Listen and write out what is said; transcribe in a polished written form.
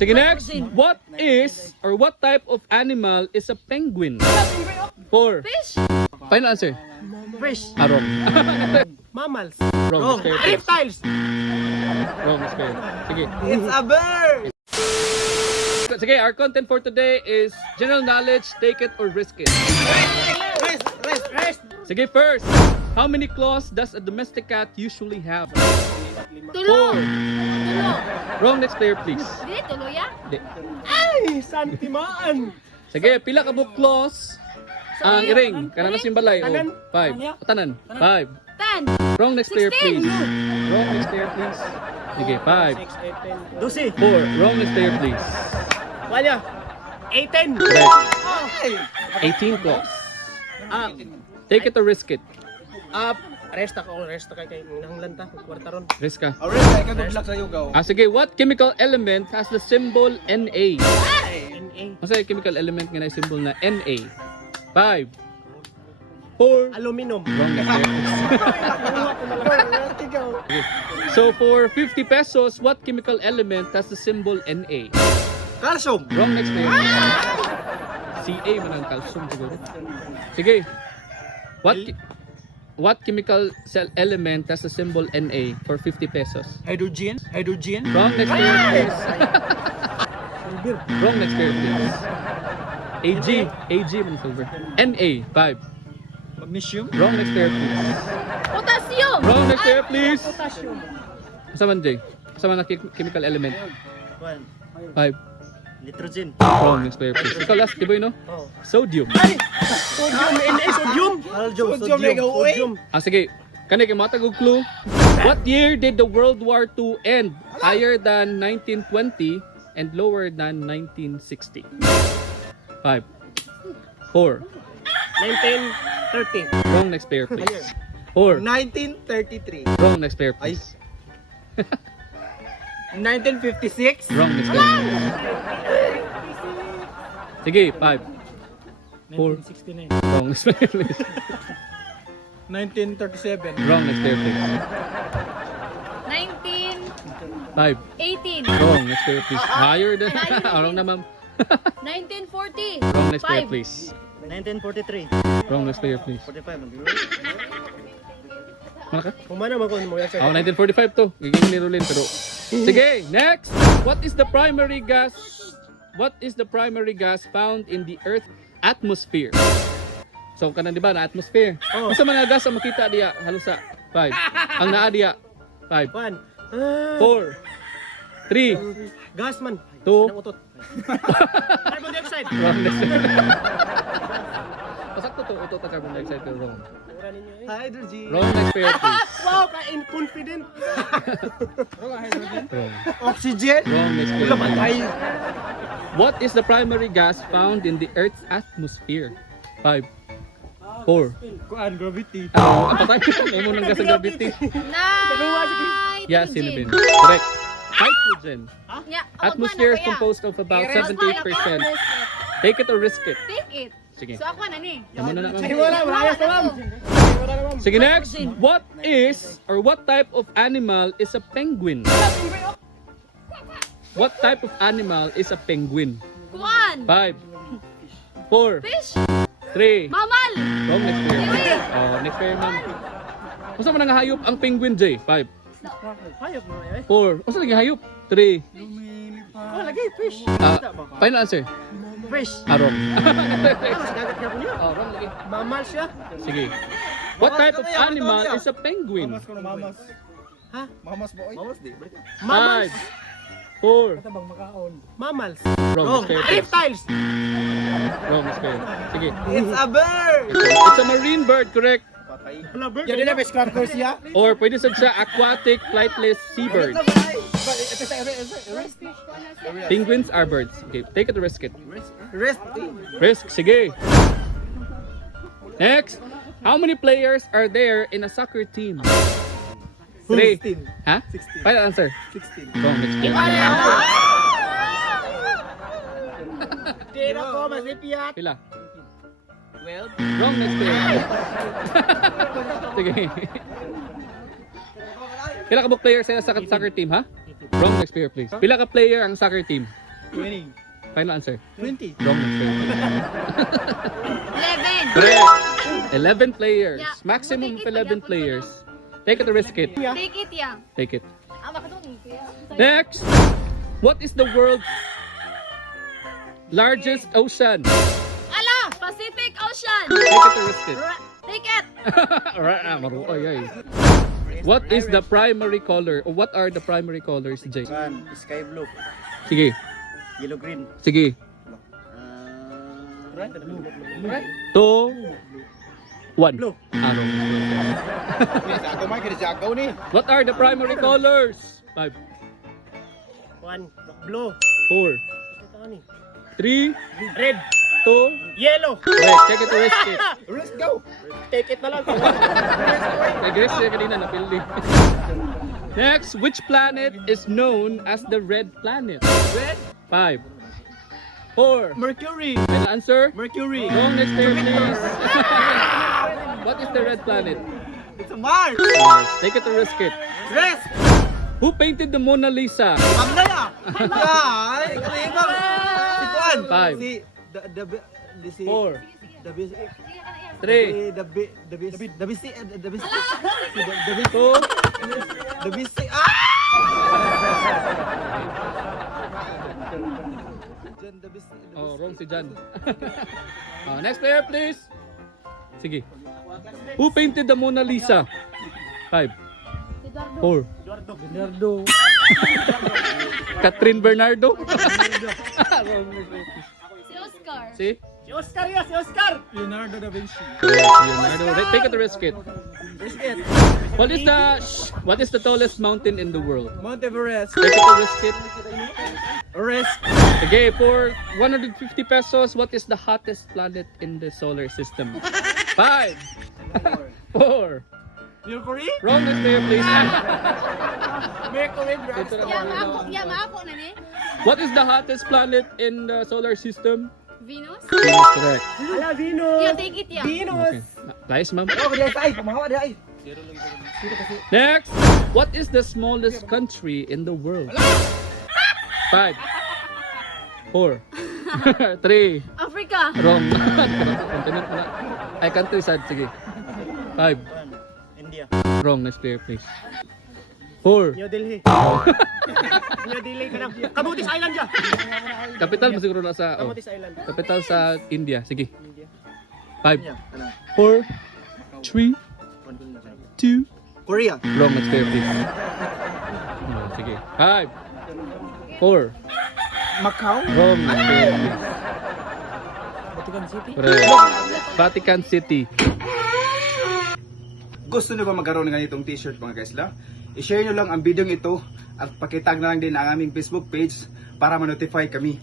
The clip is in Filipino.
Sige, next. What is or what type of animal is a penguin? 4. Fish. Final answer. Fish. Wrong. Mammals. Wrong. It's fair. Reptiles. Wrong. It's fair. Sige. It's a bird. Sige, our content for today is general knowledge, take it or risk it. Rest. Sige, first. How many claws does a domestic cat usually have? Tulo. 4. Tulo. Wrong. Next player, please. Dili, tulo ya? Di. Ay, santimaan. Sige, pila ka book claws ang iring? Kanan na simbalay. Tanan. 5. Tanan. 5. 10. Wrong. Next player, 16. please. Wrong. Next player, please. Sige, 5. 12. 4. Wrong. Next player, please. Wala. 18. Correct. 18 claws. Take it or risk it. Resta ka kay nanglan ta kwarta ron. Risk ka. Alright, ay ka good luck sa iyo gaw. Sige, what chemical element has the symbol Na? NA. Ano yung chemical element nga na symbol na Na? 5. 4. Aluminum. Wrong next player. So for 50 pesos, what chemical element has the symbol Na? Calcium. Wrong next player. Ca man ang calcium siguro. Sige. What chemical cell element has the symbol Na for 50 pesos? Hydrogen. Wrong next player, please. Wrong next player, please. Ag man silver. Na 5. Magnesium. Wrong next player, please. Potassium. Wrong next player, please. Potassium. Kasama Jay. Kasama na chemical element. 5. Nitrogen. Wrong next player, please. Ikaw last, Tiboy, no? Oh. Sodium. Sodium. NA. Sodium. Sige. Kani kay matag og clue. What year did the World War II end? Higher than 1920 and lower than 1960. 5. 4. 1930. Wrong next player, please. 4. 1933. Wrong next player, please. 1956. Wrong next player. Sige, 5. 4. 1969. Wrong next player, please. 1937. Wrong next player, please. 5. 1918. Wrong next player, please. Higher than. Wrong na, ma'am. 1940. Wrong next player, 5. please. 1943. Wrong next player, please. 45. Malaka? Kumana man ko mo yan. Ako, 1945 to. Giging ni Rolin, pero... Sige, next! What is the primary gas found in the Earth atmosphere? So, kanan di ba, na atmosphere? Oh. Isa mga gas ang makita diya, halusa. 5. Ang naa diya. 5. 1. 4. 3. Gas man. 2. Nang utot. Carbon dioxide. Wrong next. Pasakto to, utot ang carbon dioxide, pero wrong. Hydrogen. Wrong next pair, please. Wow, ka-inconfident. Wrong. Oxygen. Wrong next pair. Lamatay. What is the primary gas found in the Earth's atmosphere? 5. 4. Kuan gravity. Ang patay. May mo ng gas ang gravity. Nitrogen. Yeah, sinabin. Correct. Hydrogen. Yeah, Atmosphere is composed of about 78%. Take it or risk it. Take it. Sige. So ako na ni. Tama na Ay, ma'am. wala. Malayas na, ma'am. Sige, next. What is or what type of animal is a penguin? What type of animal is a penguin? Kuan. 5. 4. Fish. 3. Mamal. Wrong next pair. Oh, next pair ma'am. Kung saan man ang hayop ang penguin, Jay? 5. Hayop mo eh. 4. Kung saan naging hayop? 3. Oh, lagi fish. Final answer. Fish. Wrong. Mas dagat ka po niya. Oh, wrong lagi. Mamal siya. Sige. What type of animal is a penguin? Mamas ko na mamas. Ha? Mamas mo oy. Mamas di. 5. 4. Bang makaon. Mammals. Wrong. Next pair, please. Reptiles. Wrong. Next pair. Sige. It's a bird. It's a marine bird, correct? Patay. Wala bird. Yan din na best crackers siya. Or pwede sad siya aquatic flightless seabird. Penguins are birds. Okay, take it or risk it. Rest. Risk, sige. Next, how many players are there in a soccer team? 3. 16. Ha? 16. Final answer. 16. Wrong, next player. Tira ko, masipiyat. Pila? 12. Wrong, next player. Sige. Pila ka ba player sa soccer team, ha? Wrong, next player, please. Pila ka player ang soccer team? 20. Final answer. 20. Wrong answer. 11. 11 players. Yeah. Maximum of Take it, 11 yeah. players. Take it or risk it. Take it, yeah. Take it. Ah, baka doon, kuya. Next. What is the world's largest ocean? Ala! Pacific Ocean! Take it or risk it. Take it! Alright, maruoy ay. What is the primary color? Or what are the primary colors, Jay? One, sky blue. Sige. Yellow green. Sige. Red. 2 1. Blue. Araw. Ako may kinasagaw ni. What are the primary colors? 5 1. Blue. 4 Ito ni. 3 Red. 2 Yellow. Correct. Take it or risk it. Let's go. Take it na lang. Nag-risk siya kanina, napili. Next, which planet is known as the red planet? Red. 5 4 Mercury. Final answer? Mercury. Wrong, next player, please. What is the red planet? It's a Mars. Take it or risk it. Rest. Who painted the Mona Lisa? Pamela. Yeah. Ay, kalima. Si Juan. 5 Si si 4 the bis 3 the bis the bis the bis the bis 2 the bis Jan the bis. Oh, wrong si Jan. Next player, please. Sige. Who painted the Mona Lisa? 5 4 Bernardo. Catherine Bernardo? Si Oscar. See? Si Oscar ya, si Oscar. Leonardo da Vinci. Leonardo. Take it or risk it. Risk it. What is the tallest mountain in the world? Mount Everest. Take it or risk it. Rest. Okay, for 150 pesos, what is the hottest planet in the solar system? 5 4 Mercury. Wrong, next player, please. Mercury. Yeah, maako na ni. What is the hottest planet in the solar system? Venus? Venus, correct. Ala, Venus. Yeah, take it, yeah. Okay. Nice, ma'am. Oh, dia ay, kumahawa dia ay. Next, what is the smallest country in the world? 5 4 3 Africa. Wrong. Continent pala. Ay, countryside. Sige. 5 India. Wrong. Next player, please. 4 New Delhi. New Delhi ka lang. Camotes Island ya. Capital mo siguro na sa... Oh. Camotes Island. Capital sa India. Sige. 5 Ano? 4 3 2 Korea. Wrong. Next player, please. Sige. 5 4 Macau. Wrong. Next player, please. Vatican City. Correct. Vatican City. Gusto nyo ba magkaroon ng ganitong t-shirt mga guys lang? I-share nyo lang ang video ito at pakitag na lang din ang aming Facebook page para ma-notify kami.